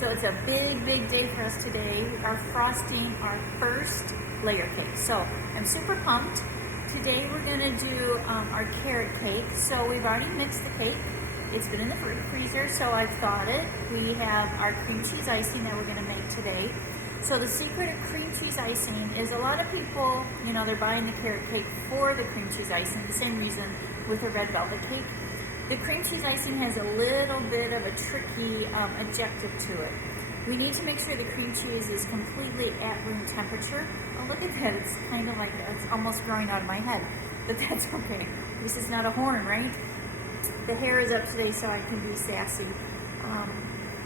So it's a big, big day for us today. We are frosting our first layer cake. So I'm super pumped. Today we're gonna do our carrot cake. So we've already mixed the cake. It's been in the freezer, so I've thawed it. We have our cream cheese icing that we're gonna make today. So the secret of cream cheese icing is a lot of people, they're buying the carrot cake for the cream cheese icing, the same reason with the red velvet cake. The cream cheese icing has a little bit of a tricky objective to it. We need to make sure the cream cheese is completely at room temperature. Oh, look at that. It's kind of like, it's almost growing out of my head, but that's okay. This is not a horn, right? The hair is up today so I can be sassy.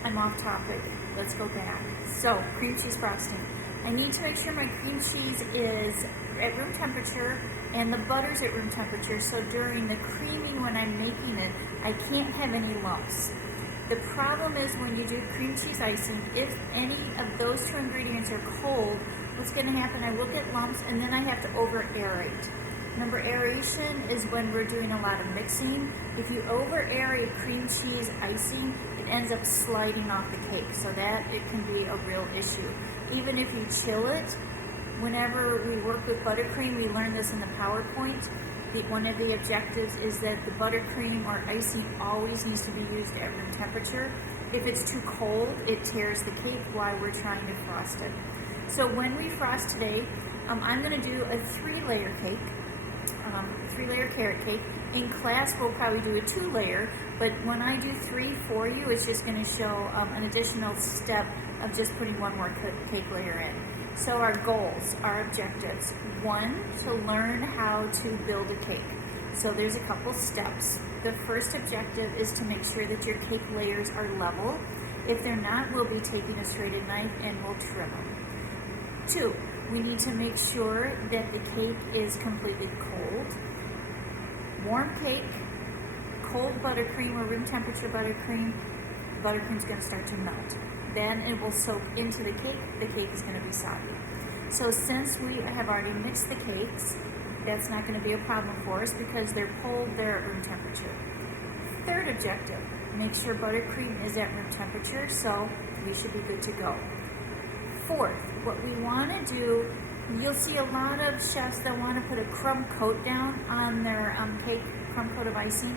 I'm off topic. Let's go back. So, cream cheese frosting. I need to make sure my cream cheese is at room temperature and the butter's at room temperature, so during the creaming when I'm making it, I can't have any lumps. The problem is when you do cream cheese icing, if any of those two ingredients are cold, what's going to happen, I will get lumps and then I have to over aerate. Remember, aeration is when we're doing a lot of mixing. If you over aerate cream cheese icing, it ends up sliding off the cake, so that it can be a real issue. Even if you chill it, whenever we work with buttercream, we learned this in the PowerPoint, one of the objectives is that the buttercream or icing always needs to be used at room temperature. If it's too cold, it tears the cake while we're trying to frost it. So when we frost today, I'm going to do a 3-layer cake, 3-layer carrot cake. In class, we'll probably do a 2-layer, but when I do 3 for you, it's just going to show an additional step of just putting one more cake layer in. So our goals, our objectives. 1, to learn how to build a cake. So there's a couple steps. The first objective is to make sure that your cake layers are level. If they're not, we'll be taking a serrated knife and we'll trim them. 2, we need to make sure that the cake is completely cold. Warm cake, cold buttercream or room temperature buttercream's going to start to melt. Then it will soak into the cake is going to be soggy. So since we have already mixed the cakes, that's not going to be a problem for us because they're cold, they're at room temperature. Third objective, make sure buttercream is at room temperature, so we should be good to go. Fourth, what we want to do, you'll see a lot of chefs that want to put a crumb coat down on their cake, crumb coat of icing.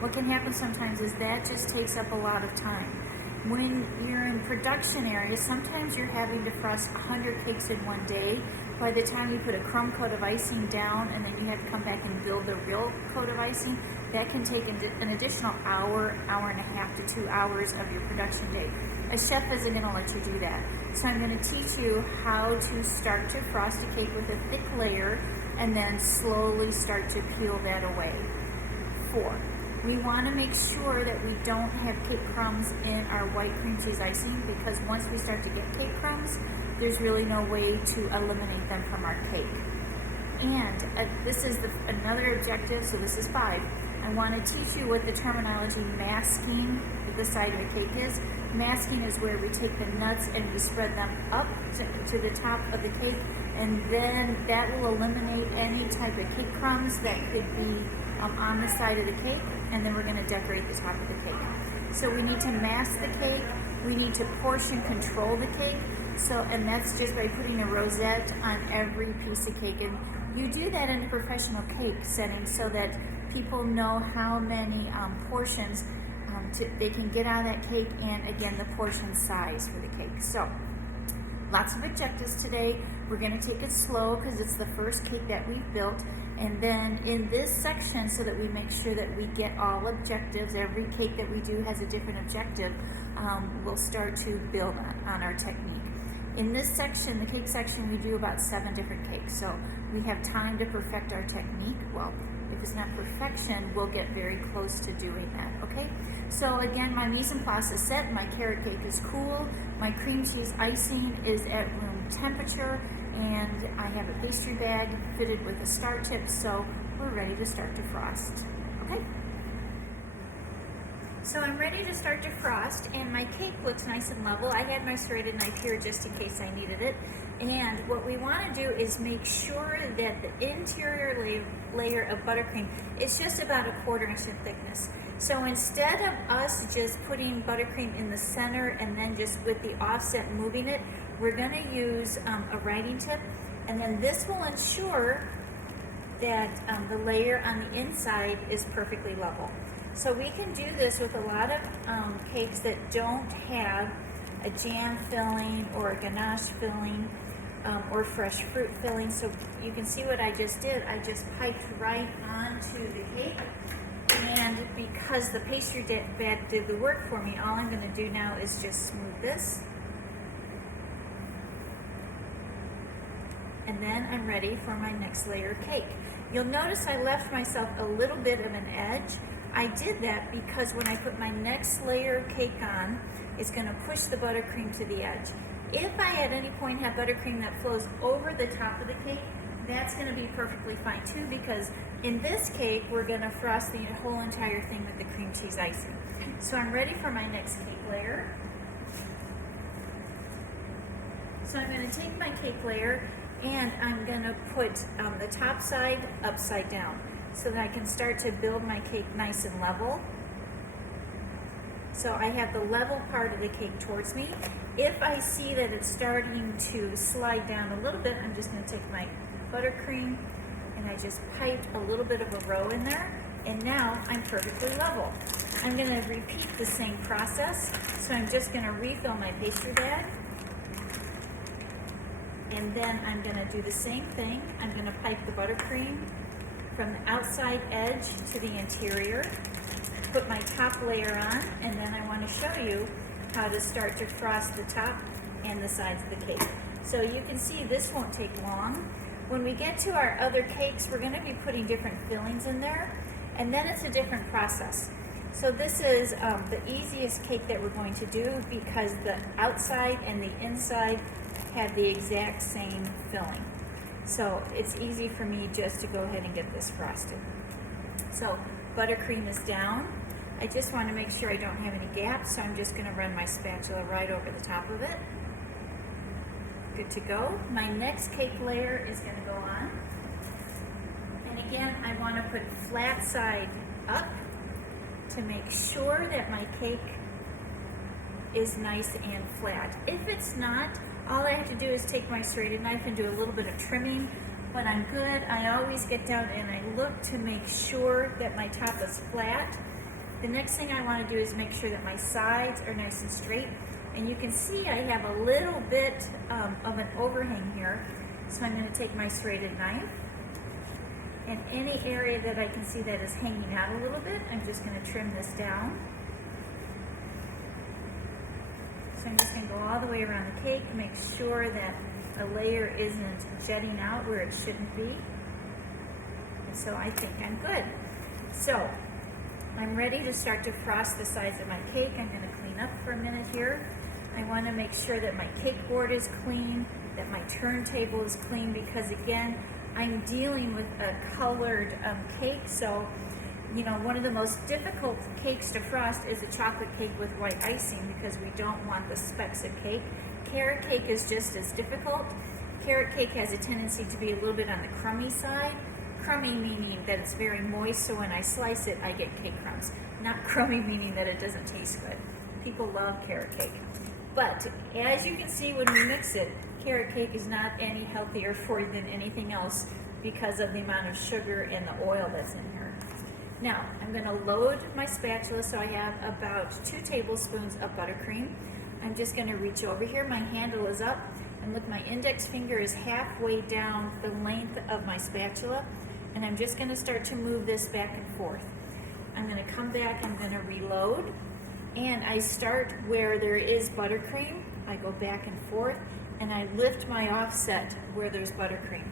What can happen sometimes is that just takes up a lot of time. When you're in production areas, sometimes you're having to frost 100 cakes in one day. By the time you put a crumb coat of icing down and then you have to come back and build the real coat of icing, that can take an additional hour and a half to 2 hours of your production day. A chef isn't going to let you do that. So I'm going to teach you how to start to frost a cake with a thick layer and then slowly start to peel that away. 4, we want to make sure that we don't have cake crumbs in our white cream cheese icing because once we start to get cake crumbs, there's really no way to eliminate them from our cake. And this is another objective, so this is 5. I want to teach you what the terminology masking at the side of the cake is. Masking is where we take the nuts and we spread them up to the top of the cake, and then that will eliminate any type of cake crumbs that could be on the side of the cake, and then we're going to decorate the top of the cake. So we need to mask the cake, we need to portion control the cake, and that's just by putting a rosette on every piece of cake. And you do that in a professional cake setting so that people know how many portions they can get out of that cake, and again, the portion size for the cake. So lots of objectives today. We're going to take it slow because it's the first cake that we've built. And then in this section, so that we make sure that we get all objectives, every cake that we do has a different objective, we'll start to build on our technique. In this section, the cake section, we do about 7 different cakes. So we have time to perfect our technique. Well, if it's not perfection, we'll get very close to doing that, okay? So again, my mise en place is set, my carrot cake is cool, my cream cheese icing is at room temperature, and I have a pastry bag fitted with a star tip, so we're ready to start to frost, okay? So I'm ready to start to frost, and my cake looks nice and level. I had my serrated knife here just in case I needed it. And what we want to do is make sure that the interior layer of buttercream is just about 1/4 inch in thickness. So instead of us just putting buttercream in the center and then just with the offset moving it, we're going to use a writing tip, and then this will ensure that the layer on the inside is perfectly level. So we can do this with a lot of cakes that don't have a jam filling or a ganache filling or fresh fruit filling. So you can see what I just did. I just piped right onto the cake, and because the pastry bag did the work for me, all I'm going to do now is just smooth this. And then I'm ready for my next layer of cake. You'll notice I left myself a little bit of an edge. I did that because when I put my next layer of cake on, it's going to push the buttercream to the edge. If I at any point have buttercream that flows over the top of the cake, that's going to be perfectly fine too, because in this cake, we're going to frost the whole entire thing with the cream cheese icing. So I'm ready for my next cake layer. So I'm going to take my cake layer and I'm going to put the top side upside down so that I can start to build my cake nice and level. So I have the level part of the cake towards me. If I see that it's starting to slide down a little bit, I'm just going to take my buttercream and I just piped a little bit of a row in there, and now I'm perfectly level. I'm going to repeat the same process. So I'm just going to refill my pastry bag, and then I'm going to do the same thing. I'm going to pipe the buttercream from the outside edge to the interior, put my top layer on, and then I want to show you how to start to frost the top and the sides of the cake. So you can see this won't take long. When we get to our other cakes, we're going to be putting different fillings in there, and then it's a different process. So this is the easiest cake that we're going to do because the outside and the inside have the exact same filling. So it's easy for me just to go ahead and get this frosted. So buttercream is down. I just want to make sure I don't have any gaps, so I'm just going to run my spatula right over the top of it. Good to go. My next cake layer is going to go on. And again, I want to put flat side up to make sure that my cake is nice and flat. If it's not, all I have to do is take my serrated knife and do a little bit of trimming, but I'm good. I always get down and I look to make sure that my top is flat. The next thing I want to do is make sure that my sides are nice and straight. And you can see I have a little bit of an overhang here. So I'm going to take my serrated knife, and any area that I can see that is hanging out a little bit, I'm just going to trim this down. So I'm just going to go all the way around the cake, make sure that the layer isn't jetting out where it shouldn't be. And so I think I'm good. So I'm ready to start to frost the sides of my cake. I'm going to clean up for a minute here. I want to make sure that my cake board is clean, that my turntable is clean, because again, I'm dealing with a colored cake. So, you know, one of the most difficult cakes to frost is a chocolate cake with white icing because we don't want the specks of cake. Carrot cake is just as difficult. Carrot cake has a tendency to be a little bit on the crummy side. Crummy meaning that it's very moist, so when I slice it, I get cake crumbs. Not crummy meaning that it doesn't taste good. People love carrot cake. But as you can see when we mix it, carrot cake is not any healthier for you than anything else because of the amount of sugar and the oil that's in here. Now, I'm going to load my spatula, so I have about 2 tablespoons of buttercream. I'm just going to reach over here. My handle is up, and look, my index finger is halfway down the length of my spatula, and I'm just going to start to move this back and forth. I'm going to come back, I'm going to reload, and I start where there is buttercream. I go back and forth, and I lift my offset where there's buttercream.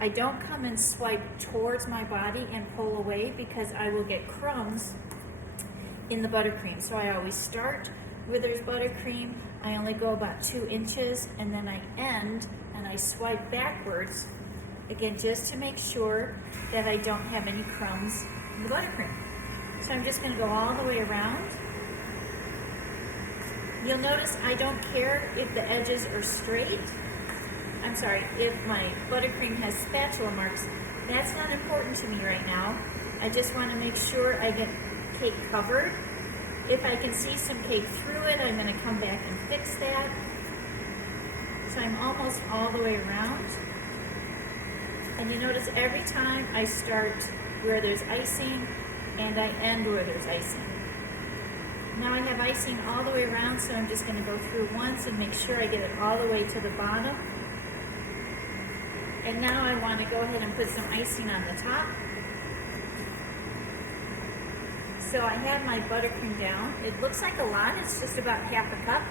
I don't come and swipe towards my body and pull away because I will get crumbs in the buttercream. So I always start where there's buttercream. I only go about 2 inches, and then I end and I swipe backwards, again, just to make sure that I don't have any crumbs in the buttercream. So I'm just going to go all the way around. You'll notice I don't care if the edges are straight. I'm sorry, if my buttercream has spatula marks. That's not important to me right now. I just want to make sure I get cake covered. If I can see some cake through it, I'm going to come back and fix that. So I'm almost all the way around. And you notice every time I start where there's icing and I end where there's icing. Now I have icing all the way around, so I'm just going to go through once and make sure I get it all the way to the bottom. And now I want to go ahead and put some icing on the top. So I have my buttercream down. It looks like a lot, it's just about half a cup.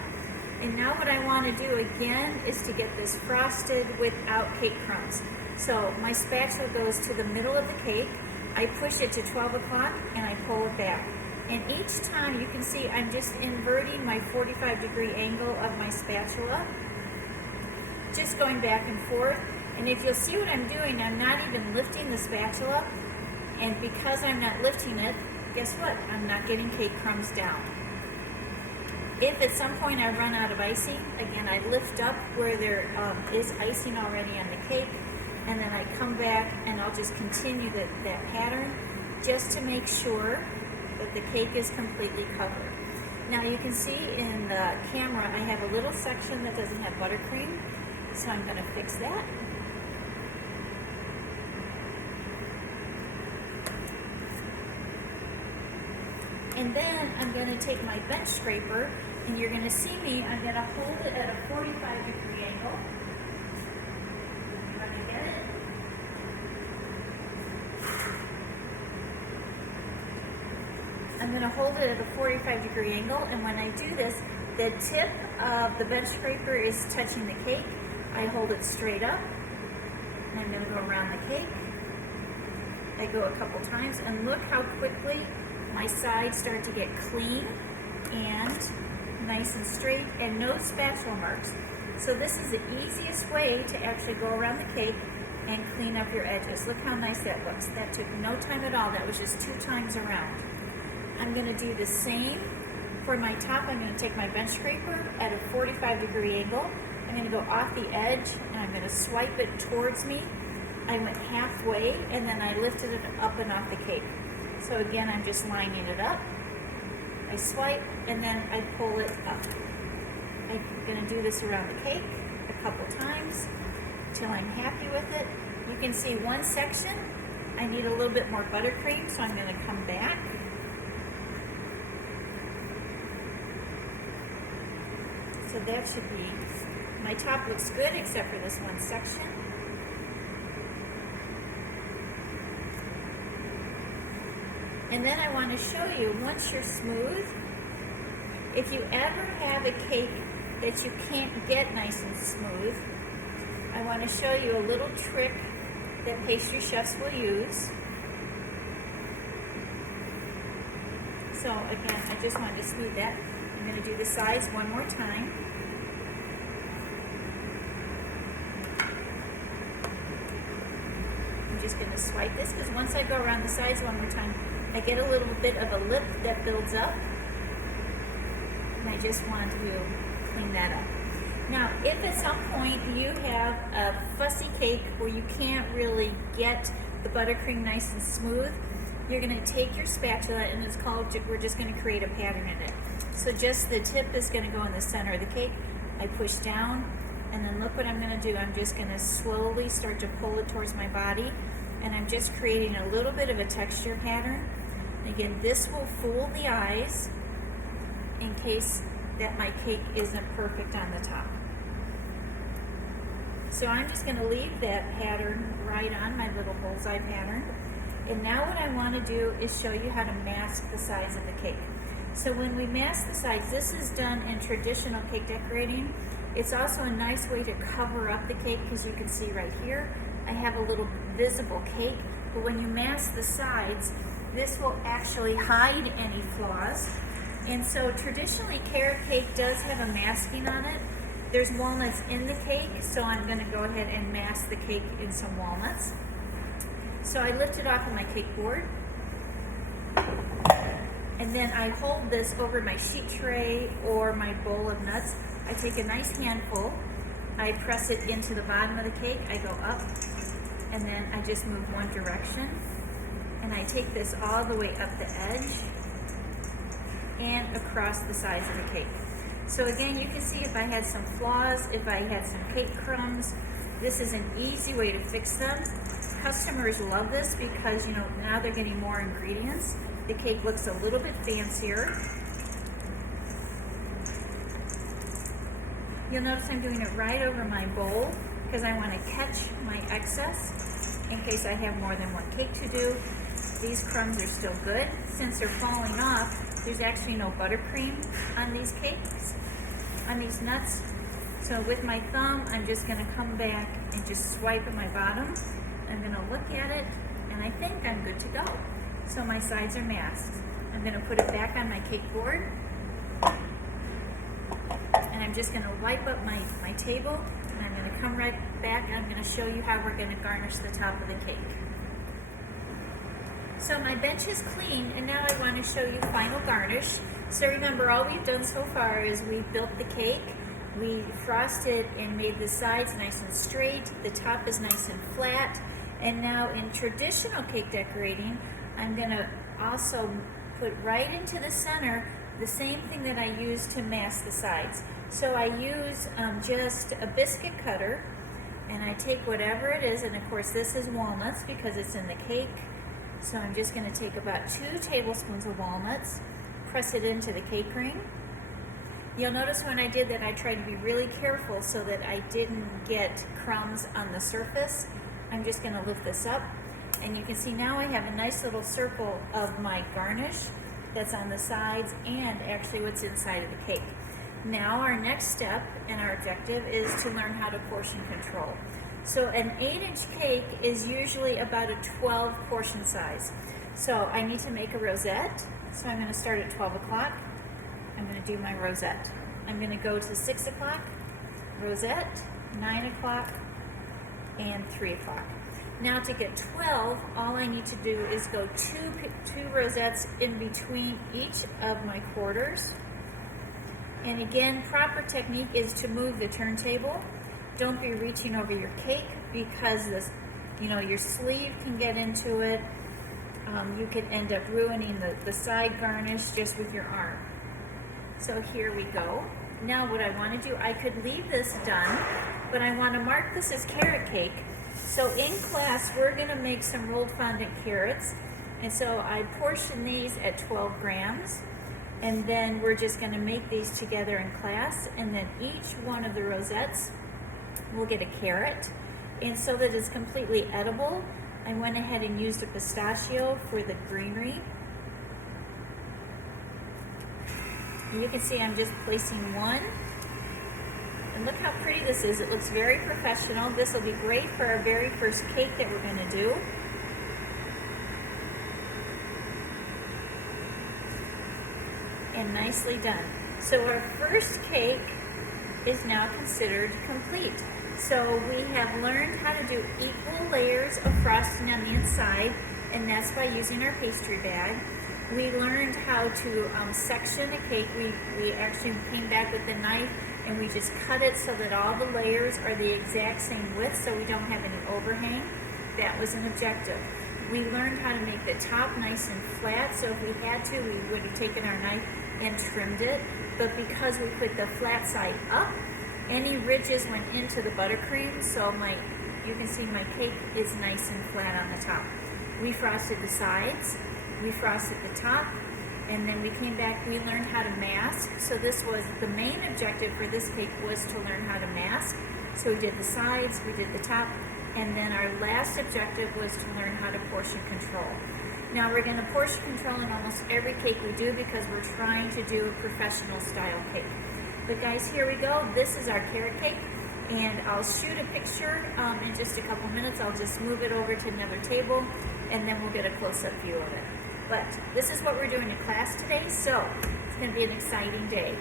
And now what I want to do again is to get this frosted without cake crumbs. So my spatula goes to the middle of the cake, I push it to 12 o'clock and I pull it back. And each time you can see I'm just inverting my 45-degree angle of my spatula, just going back and forth. And if you'll see what I'm doing, I'm not even lifting the spatula, and because I'm not lifting it, guess what? I'm not getting cake crumbs down. If at some point I run out of icing, again, I lift up where there is icing already on the cake, and then I come back and I'll just continue that pattern just to make sure that the cake is completely covered. Now you can see in the camera I have a little section that doesn't have buttercream, so I'm going to fix that. And then I'm going to take my bench scraper, and you're going to see me, I'm going to hold it at a 45-degree angle. You want to get it? I'm going to hold it at a 45-degree angle, and when I do this, the tip of the bench scraper is touching the cake. I hold it straight up, and I'm going to go around the cake. I go a couple times, and look how quickly my sides start to get clean and nice and straight and no spatula marks. So this is the easiest way to actually go around the cake and clean up your edges. Look how nice that looks. That took no time at all. That was just 2 times around. I'm going to do the same for my top. I'm going to take my bench scraper at a 45-degree angle. I'm going to go off the edge and I'm going to swipe it towards me. I went halfway and then I lifted it up and off the cake. So again, I'm just lining it up. I swipe and then I pull it up. I'm going to do this around the cake a couple times until I'm happy with it. You can see one section, I need a little bit more buttercream, so I'm going to come back. So that should be, my top looks good except for this one section. And then I want to show you, once you're smooth, if you ever have a cake that you can't get nice and smooth, I want to show you a little trick that pastry chefs will use. So again, I just wanted to smooth that. I'm going to do the sides one more time. I'm just going to swipe this because once I go around the sides one more time, I get a little bit of a lip that builds up, and I just want to clean that up. Now, if at some point you have a fussy cake where you can't really get the buttercream nice and smooth, you're going to take your spatula, and it's called, we're just going to create a pattern in it. So just the tip is going to go in the center of the cake. I push down, and then look what I'm going to do. I'm just going to slowly start to pull it towards my body, and I'm just creating a little bit of a texture pattern. Again, this will fool the eyes in case that my cake isn't perfect on the top. So I'm just going to leave that pattern right on, my little bullseye pattern. And now what I want to do is show you how to mask the sides of the cake. So when we mask the sides, this is done in traditional cake decorating. It's also a nice way to cover up the cake because you can see right here, I have a little visible cake. But when you mask the sides, this will actually hide any flaws. And so traditionally, carrot cake does have a masking on it. There's walnuts in the cake, so I'm going to go ahead and mask the cake in some walnuts. So I lift it off of my cake board. And then I hold this over my sheet tray or my bowl of nuts. I take a nice handful, I press it into the bottom of the cake, I go up, and then I just move one direction. And I take this all the way up the edge and across the sides of the cake. So again, you can see if I had some flaws, if I had some cake crumbs, this is an easy way to fix them. Customers love this because, now they're getting more ingredients. The cake looks a little bit fancier. You'll notice I'm doing it right over my bowl because I want to catch my excess in case I have more than one cake to do. These crumbs are still good. Since they're falling off, there's actually no buttercream on these cakes, on these nuts. So with my thumb, I'm just going to come back and just swipe at my bottom. I'm going to look at it, and I think I'm good to go. So my sides are masked. I'm going to put it back on my cake board. And I'm just going to wipe up my table, and I'm going to come right back, and I'm going to show you how we're going to garnish the top of the cake. So my bench is clean, and now I want to show you final garnish. So remember, all we've done so far is we built the cake, we frosted and made the sides nice and straight, the top is nice and flat, and now in traditional cake decorating, I'm going to also put right into the center the same thing that I use to mask the sides. So I use just a biscuit cutter, and I take whatever it is, and of course this is walnuts because it's in the cake. So I'm just going to take about 2 tablespoons of walnuts, press it into the cake ring. You'll notice when I did that I tried to be really careful so that I didn't get crumbs on the surface. I'm just going to lift this up, and you can see now I have a nice little circle of my garnish that's on the sides and actually what's inside of the cake. Now our next step and our objective is to learn how to portion control. So an 8-inch cake is usually about a 12 portion size. So I need to make a rosette. So I'm going to start at 12 o'clock. I'm going to do my rosette. I'm going to go to 6 o'clock, rosette, 9 o'clock, and 3 o'clock. Now to get 12, all I need to do is go two rosettes in between each of my quarters. And again, proper technique is to move the turntable. Don't be reaching over your cake because this, your sleeve can get into it. You can end up ruining the side garnish just with your arm. So here we go. Now what I want to do, I could leave this done, but I want to mark this as carrot cake. So in class, we're going to make some rolled fondant carrots. And so I portion these at 12 grams. And then we're just going to make these together in class. And then each one of the rosettes will get a carrot. And so that it's completely edible, I went ahead and used a pistachio for the greenery. And you can see I'm just placing one. And look how pretty this is. It looks very professional. This will be great for our very first cake that we're going to do. And nicely done. So our first cake is now considered complete. So we have learned how to do equal layers of frosting on the inside, and that's by using our pastry bag. We learned how to section a cake. We actually came back with a knife and we just cut it so that all the layers are the exact same width so we don't have any overhang. That was an objective. We learned how to make the top nice and flat, so if we had to, we would have taken our knife and trimmed it. But because we put the flat side up, any ridges went into the buttercream, so you can see my cake is nice and flat on the top. We frosted the sides, we frosted the top, and then we came back, we learned how to mask. So this was the main objective for this cake, was to learn how to mask. So we did the sides, we did the top, and then our last objective was to learn how to portion control. Now we're going to portion control in almost every cake we do because we're trying to do a professional style cake. But guys, here we go. This is our carrot cake, and I'll shoot a picture in just a couple minutes. I'll just move it over to another table, and then we'll get a close-up view of it. But this is what we're doing in class today, so it's going to be an exciting day.